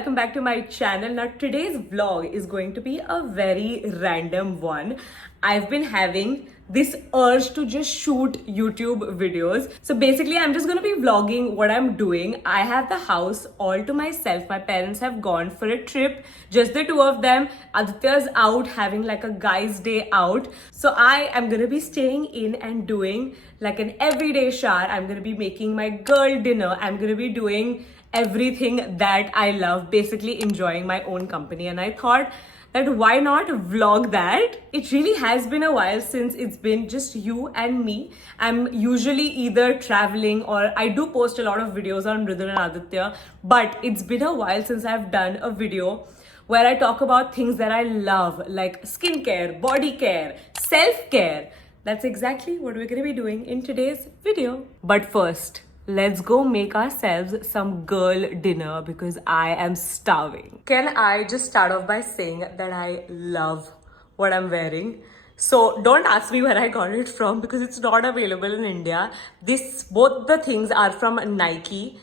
welcome back to my channel. Now today's vlog is going to be a very random one. I've been having this urge to just shoot YouTube videos. So basically I'm just gonna be vlogging what I'm doing. I have the house all to myself. My parents have gone for a trip, just the two of them. Aditya's out having like a guy's day out. So I am gonna be staying in and doing like an everyday shower. I'm gonna be making my girl dinner. I'm gonna be doing everything that I love, basically enjoying my own company. And I thought that why not vlog that? It really has been a while since it's been just you and me. I'm usually either traveling or I do post a lot of videos on Mridul and Aditya, but it's been a while since I've done a video where I talk about things that I love, like skincare, body care, self-care. That's exactly what we're gonna be doing in today's video. But first, let's go make ourselves some girl dinner because I am starving. Can I just start off by saying that I love what I'm wearing? So don't ask me where I got it from because it's not available in India. Both the things are from Nike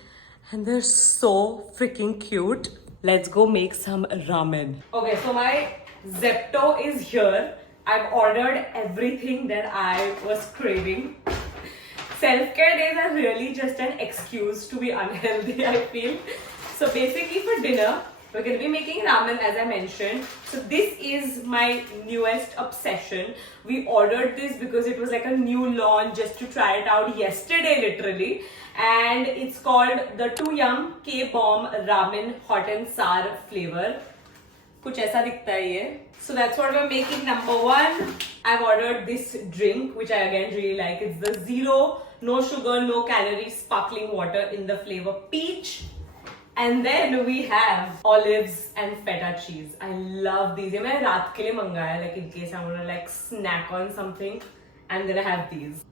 and they're so freaking cute. Let's go make some ramen. Okay, so my Zepto is here. I've ordered everything that I was craving. Self-care days are really just an excuse to be unhealthy, I feel. So basically for dinner, we're going to be making ramen as I mentioned. So this is my newest obsession. We ordered this because it was like a new launch just to try it out yesterday literally. And it's called the Tu Yum K-Bomb Ramen Hot and Sour flavor. कुछ ऐसा दिखता है ये. So that's what we're making. Number one, I've ordered this drink, which I again really like. It's the zero, no sugar, no calorie sparkling water in the flavor peach. And then we have olives and feta cheese. I love these. ये मैंने रात के लिए मंगाया, like in case I want to like snack on something. I'm gonna have these.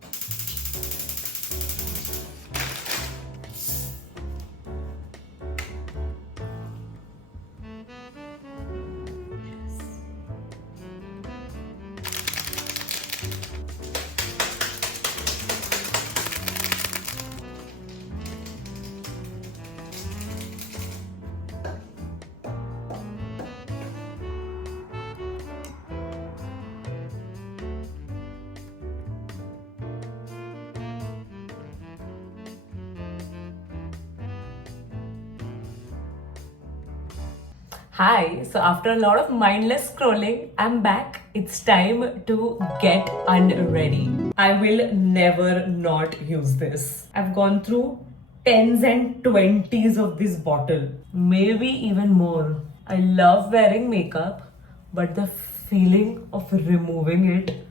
Hi, so after a lot of mindless scrolling, I'm back. It's time to get unready. I will never not use this. I've gone through 10s and 20s of this bottle, maybe even more. I love wearing makeup, but the feeling of removing it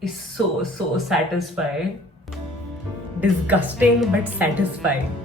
is so satisfying. Disgusting but satisfying.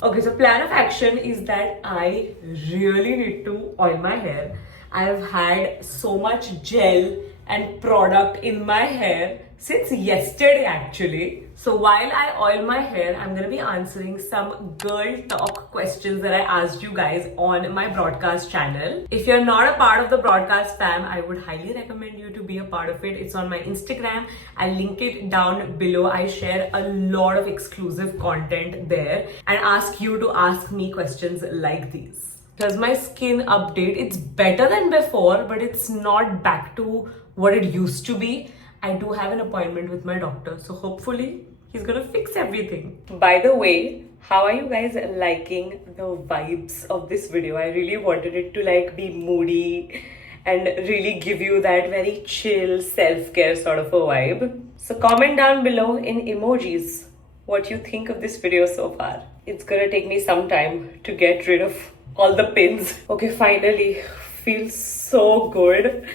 Okay, so plan of action is that I really need to oil my hair. I've had so much gel and product in my hair since yesterday actually. So while I oil my hair, I'm gonna be answering some girl talk questions that I asked you guys on my broadcast channel. If you're not a part of the broadcast fam, I would highly recommend you to be a part of it. It's on my Instagram. I'll link it down below. I share a lot of exclusive content there and ask you to ask me questions like these. Does my skin update? It's better than before, but it's not back to what it used to be. I do have an appointment with my doctor, so hopefully he's gonna fix everything. By the way, how are you guys liking the vibes of this video? I really wanted it to like be moody and really give you that very chill self-care sort of a vibe. So comment down below in emojis what you think of this video so far. It's gonna take me some time to get rid of all the pins. Okay, finally, feels so good.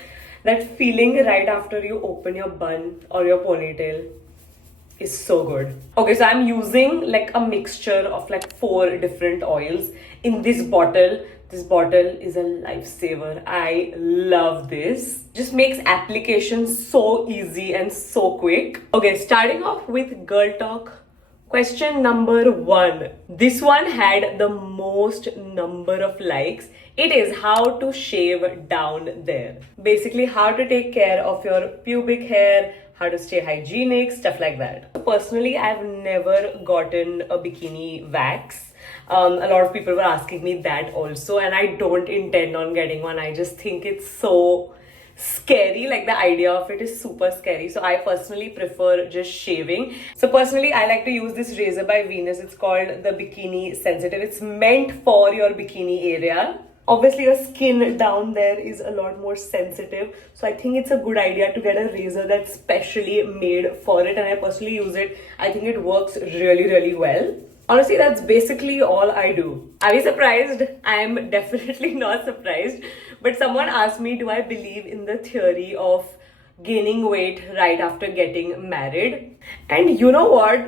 That feeling right after you open your bun or your ponytail is so good. Okay, so I'm using like a mixture of like 4 different oils in this bottle. This bottle is a lifesaver. I love this. Just makes application so easy and so quick. Okay, starting off with girl talk Question number 1. This one had the most number of likes. It is how to shave down there. Basically, how to take care of your pubic hair, how to stay hygienic, stuff like that. Personally, I've never gotten a bikini wax. A lot of people were asking me that also, and I don't intend on getting one. I just think it's so scary. Like, the idea of it is super scary. So I personally prefer just shaving. So personally, I like to use this razor by Venus. It's called the Bikini Sensitive. It's meant for your bikini area. Obviously, your skin down there is a lot more sensitive, so I think it's a good idea to get a razor that's specially made for it, and I personally use it. I think it works really, really well. Honestly, that's basically all I do. Are you surprised? I'm definitely not surprised. But someone asked me, do I believe in the theory of gaining weight right after getting married? And you know what?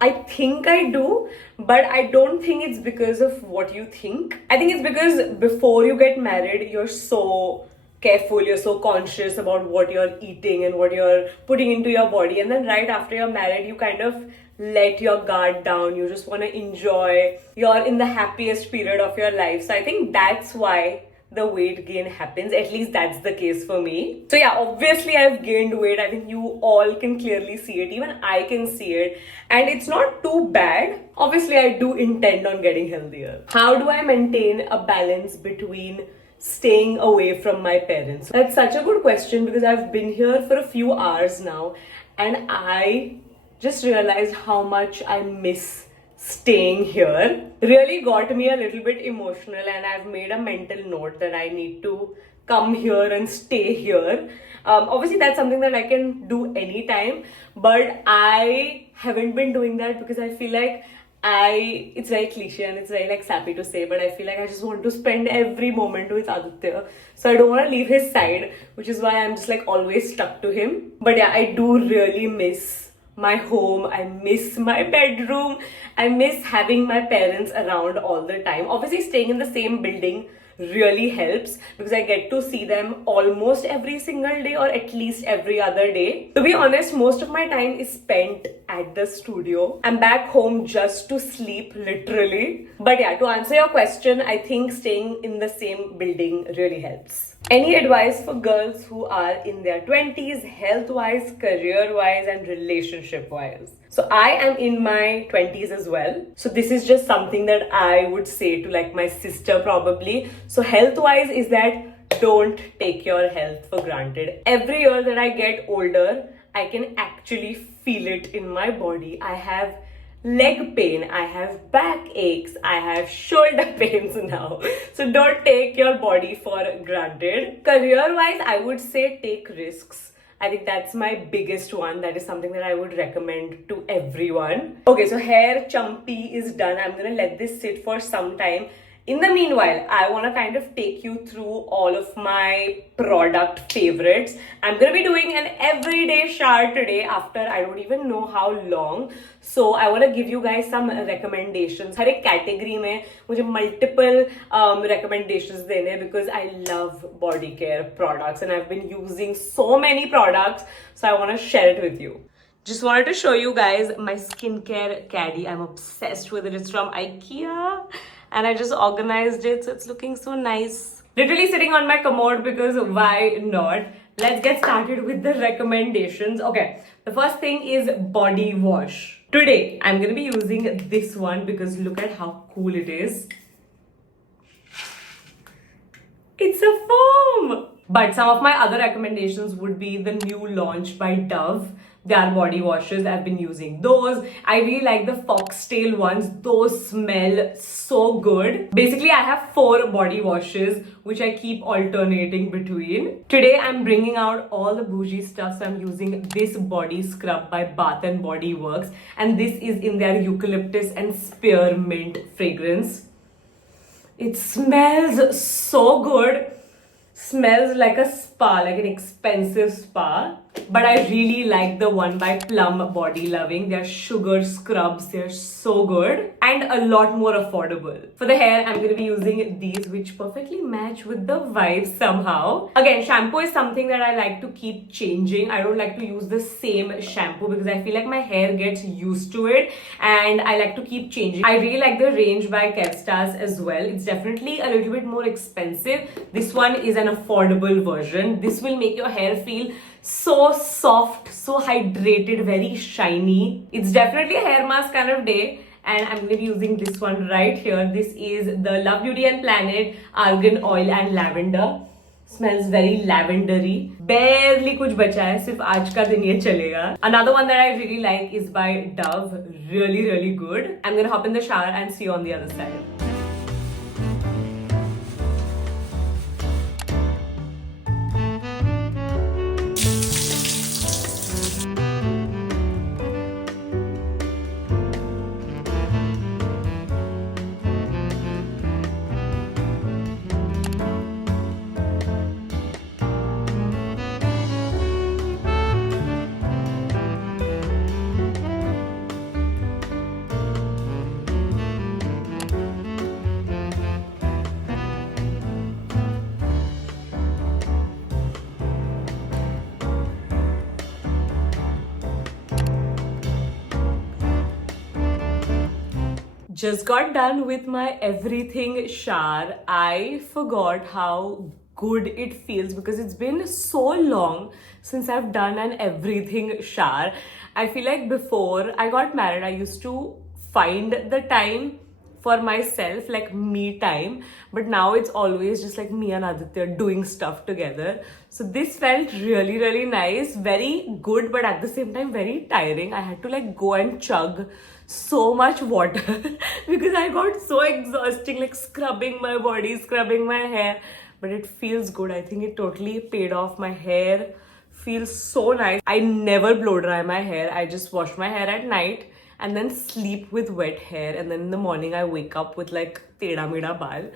I think I do, but I don't think it's because of what you think. I think it's because before you get married, you're so careful, you're so conscious about what you're eating and what you're putting into your body. And then right after you're married, you kind of let your guard down. You just want to enjoy. You're in the happiest period of your life. So I think that's why the weight gain happens. At least that's the case for me. So yeah, obviously I've gained weight. I think you all can clearly see it. Even I can see it. And it's not too bad. Obviously, I do intend on getting healthier. How do I maintain a balance between staying away from my parents? That's such a good question because I've been here for a few hours now and I just realized how much I miss staying here. Really got me a little bit emotional, and I've made a mental note that I need to come here and stay here. Obviously, that's something that I can do anytime, but I haven't been doing that because I feel like it's very cliche and it's very like sappy to say, but I feel like I just want to spend every moment with Aditya. So I don't want to leave his side, which is why I'm just like always stuck to him. But yeah, I do really miss my home. I miss my bedroom. I miss having my parents around all the time. Obviously, staying in the same building really helps because I get to see them almost every single day or at least every other day. To be honest, most of my time is spent at the studio. I'm back home just to sleep, literally. But yeah, to answer your question, I think staying in the same building really helps. Any advice for girls who are in their 20s, health-wise, career-wise, and relationship-wise? So I am in my 20s as well. So this is just something that I would say to like my sister probably. So health-wise is that don't take your health for granted. Every year that I get older, I can actually feel it in my body. I have leg pain, I have back aches, I have shoulder pains now. So don't take your body for granted. Career-wise, I would say take risks. I think that's my biggest one. That is something that I would recommend to everyone. Okay, so hair chumpy is done. I'm gonna let this sit for some time. In the meanwhile, I want to kind of take you through all of my product favorites. I'm going to be doing an everyday shower today after I don't even know how long. So I want to give you guys some recommendations. हर एक category में मुझे multiple recommendations देने because I love body care products and I've been using so many products. So I want to share it with you. Just wanted to show you guys my skincare caddy. I'm obsessed with it. It's from IKEA. And I just organized it, so it's looking so nice. Literally sitting on my commode because why not? Let's get started with the recommendations. Okay, the first thing is body wash. Today, I'm going to be using this one because look at how cool it is. It's a foam! But some of my other recommendations would be the new launch by Dove. Their body washes. I've been using those. I really like the foxtail ones. Those smell so good. Basically, I have 4 body washes which I keep alternating between. Today, I'm bringing out all the bougie stuff. So I'm using this body scrub by Bath & Body Works. And this is in their eucalyptus and spearmint fragrance. It smells so good. Smells like a spa, like an expensive spa. but I really like the one by Plum Body Loving. They're sugar scrubs. They're so good and a lot more affordable. For the hair, I'm going to be using these, which perfectly match with the vibes somehow. Again, shampoo is something that I like to keep changing. I don't like to use the same shampoo because I feel like my hair gets used to it, and I like to keep changing. I really like the range by Kevstars as well. It's definitely a little bit more expensive. This one is an affordable version. This will make your hair feel so soft, so hydrated, very shiny. It's definitely a hair mask kind of day, and I'm going to be using this one right here. This is the Love Beauty and Planet Argan Oil and Lavender. Smells very lavendery. Barely kuch bacha hai, sirf aaj ka din ye chalega. Another one that I really like is by Dove. Really, really good. I'm gonna hop in the shower and see you on the other side. Just got done with my everything shower. I forgot how good it feels because it's been so long since I've done an everything shower. I feel like before I got married, I used to find the time for myself, like me time, but now it's always just like me and Aditya doing stuff together. So this felt really, really nice, very good, but at the same time very tiring. I had to like go and chug so much water because I got so exhausting, like scrubbing my body, scrubbing my hair, but it feels good. I think it totally paid off. My hair feels so nice. I never blow dry my hair. I just wash my hair at night and then sleep with wet hair, and then in the morning I wake up with like teda meda bal.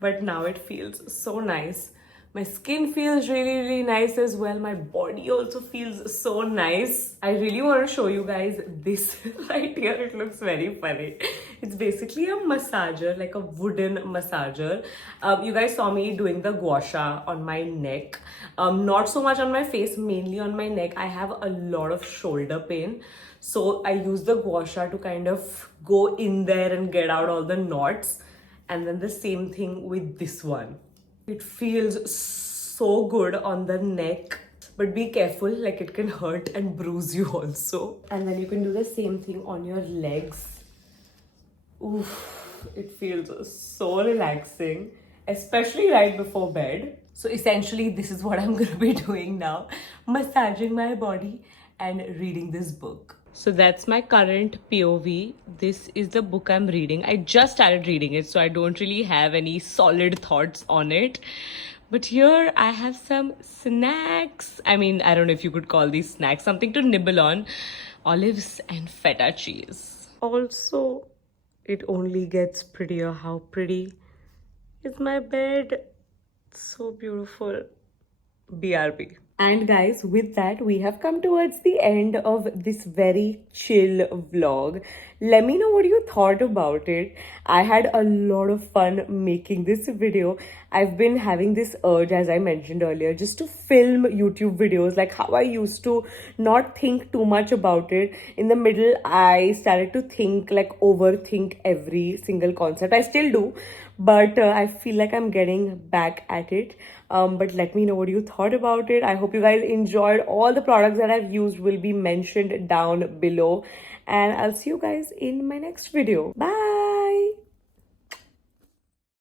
But now it feels so nice. My skin feels really, really nice as well. My body also feels so nice. I really want to show you guys this right here. It looks very funny. It's basically a massager, like a wooden massager. You guys saw me doing the gua sha on my neck. Not so much on my face, mainly on my neck. I have a lot of shoulder pain. So I use the gua sha to kind of go in there and get out all the knots. And then the same thing with this one. It feels so good on the neck, but be careful, like it can hurt and bruise you also. And then you can do the same thing on your legs. Oof, it feels so relaxing, especially right before bed. So essentially, this is what I'm gonna be doing now, massaging my body and reading this book. So that's my current POV. This is the book I'm reading. I just started reading it, so I don't really have any solid thoughts on it. But here I have some snacks. I mean, I don't know if you could call these snacks, something to nibble on. Olives and feta cheese. Also, it only gets prettier. How pretty is my bed? So beautiful. BRB. And guys, with that, we have come towards the end of this very chill vlog. Let me know what you thought about it. I had a lot of fun making this video. I've been having this urge, as I mentioned earlier, just to film YouTube videos, like how I used to not think too much about it. In the middle, I started to think, like overthink every single concept. I still do, but I feel like I'm getting back at it. But let me know what you thought about it. I hope you guys enjoyed. All the products that I've used will be mentioned down below, and I'll see you guys in my next video. Bye.